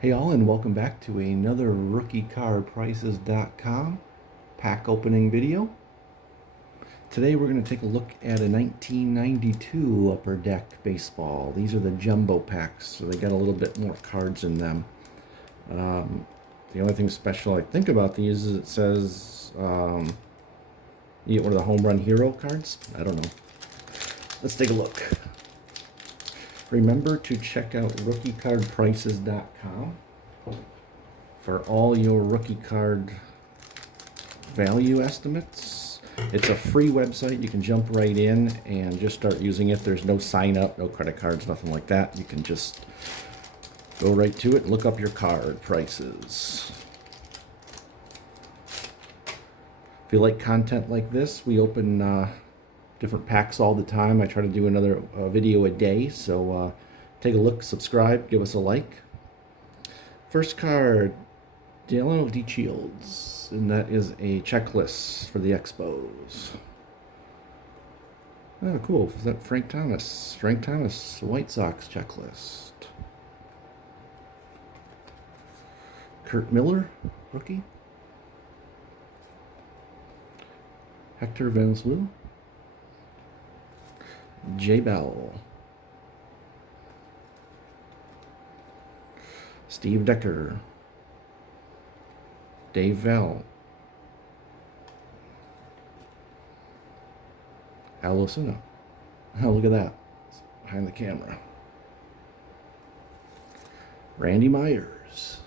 Hey all, and welcome back to another RookieCardPrices.com pack opening video. Today we're going to take a look at a 1992 Upper Deck baseball. These are the jumbo packs, so they got a little bit more cards in them. The only thing special I think about these is it says you get one of the Homerun Hero cards. I don't know. Let's take a look. Remember to check out RookieCardPrices.com for all your rookie card value estimates. It's a free website. You can jump right in and just start using it. There's no sign up, no credit cards, nothing like that. You can just go right to it and look up your card prices. If you like content like this, we open different packs all the time. I try to do another video a day, so take a look, subscribe, give us a like. First card, Delano D. Shields, and that is a checklist for the Expos. Oh, cool. Is that Frank Thomas? Frank Thomas, White Sox checklist. Kurt Miller, rookie. Hector Venezuela. J. Bell. Steve Decker. Dave Val. Al Osuna. Oh, look at that. It's behind the camera. Randy Myers.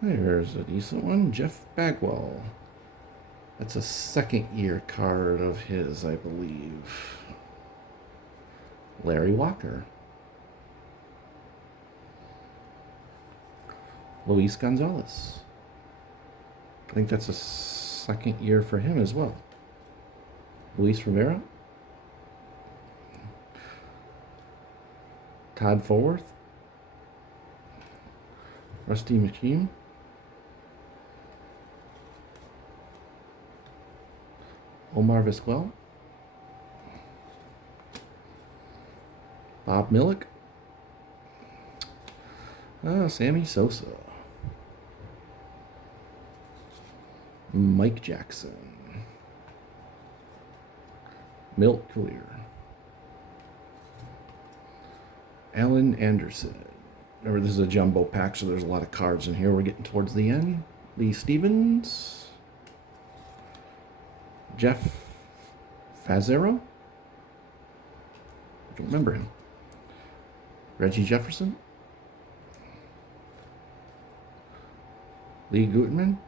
There's a decent one. Jeff Bagwell. That's a second-year card of his, I believe. Larry Walker. Luis Gonzalez. I think that's a second year for him as well. Luis Rivera. Todd Forworth. Rusty McKean. Omar Vizquel. Bob Millick. Sammy Sosa. Mike Jackson. Milt Clear. Alan Anderson. Remember, this is a jumbo pack, so there's a lot of cards in here. We're getting towards the end. Lee Stevens. Jeff Fazero? I don't remember him. Reggie Jefferson? Lee Gutman?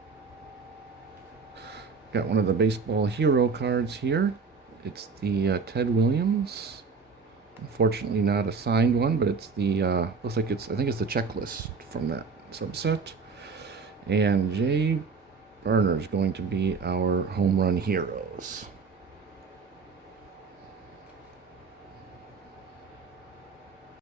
Got one of the baseball hero cards here. It's the Ted Williams. Unfortunately not a signed one, but it's the, looks like I think it's the checklist from that subset. And Jay Burner's going to be our Homerun Heroes.